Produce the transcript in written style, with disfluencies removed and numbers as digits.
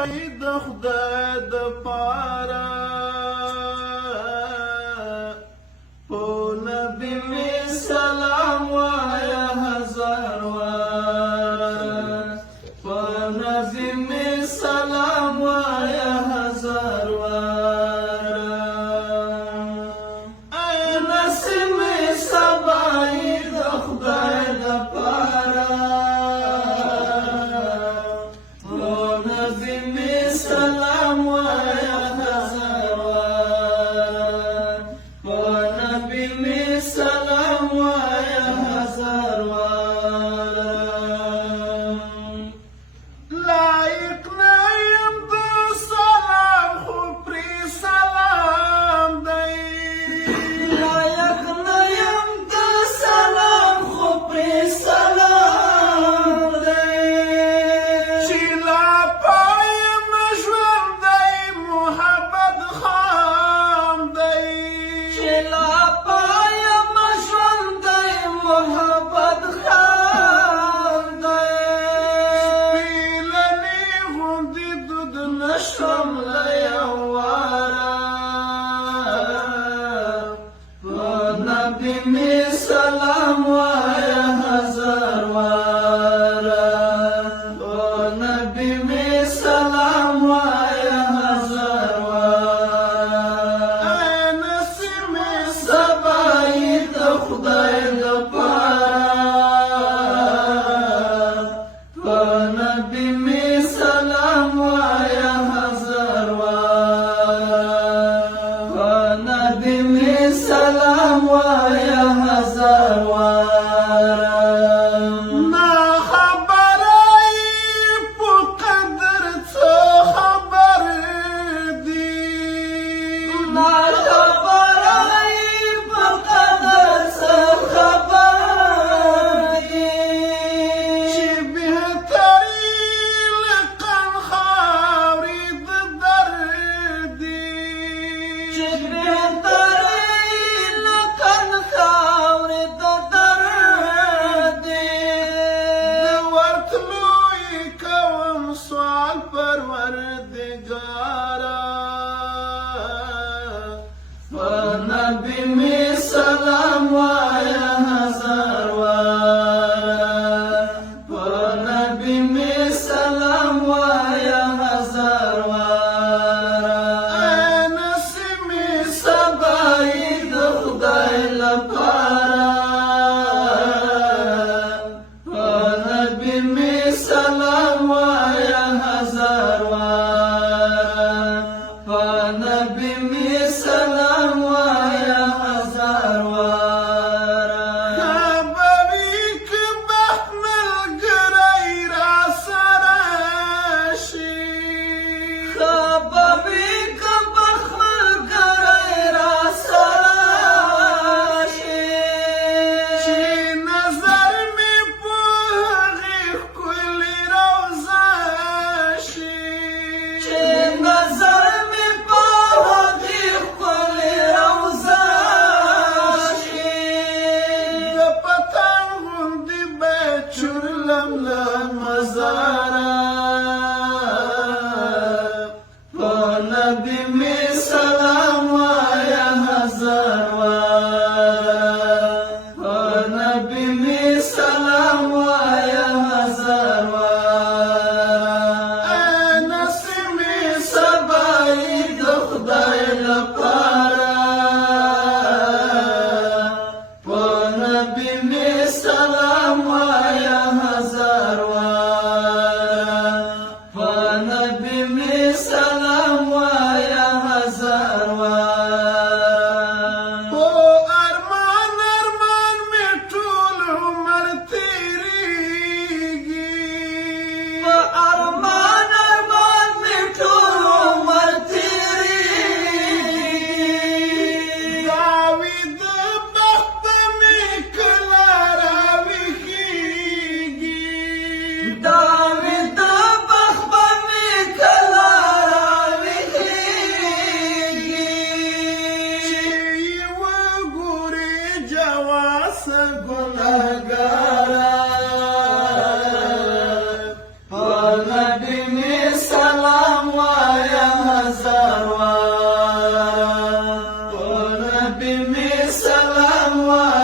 د خدای د پاره په نبی می سلام وایا هزار واره په نبی می سلام وایا هزار واره ای نسیم سبای د خدای د پاره سلام وایا هزار واره په نبی می سلام وایا هزار واره لایق نه یم د سلام خو پرې سلام دی لایق نه یم د سلام خو پرې سلام دی چې لا شم لیوارا په نبی می سلام وایا هزار واره په نبی می سلام وایا هزار واره ای نسیم سبای د خدای د پاره په نبی می سلام وایا سلام وایا هزار واره ما خبرای په قدر څه خبر دی ما خبرای په قدر څه خبر دی چې بهتري لقم خاورې د درد دی چې بهتري نبی می سلام وایا هزار واره په نبی می سلام وایا هزار واره ای نسیم سبای د خدای لپاره په نبی می سلام وایا هزار واره په نبی می سلام وایا هزار واره کبوی که بخت ملګری را سره شي کبوی که بخت ملګری را سره شي چې نظر مې په هغې ښکلې روضه شي چې نظر مې په هغې ښکلې روضه شي د پتنګ غوندې به چورلم له مزاره په نبی می سلام وایا هزار واره په نبی می سلام وایا هزار واره ای نسیم سبای د خدای لپاره په نبی می سلام وایا هزار واره په نبی می سلام وایا هزار واره په ارمان ارمان می ټول عمر تیریږي په ارمان ارمان می ټول عمر تیریږي داوی د بخت می کله راویښیږي داوی د بخت می کله راویښیږي چې یوه ګورې جواز ګنهګاره په نبی می سلام سلام وایه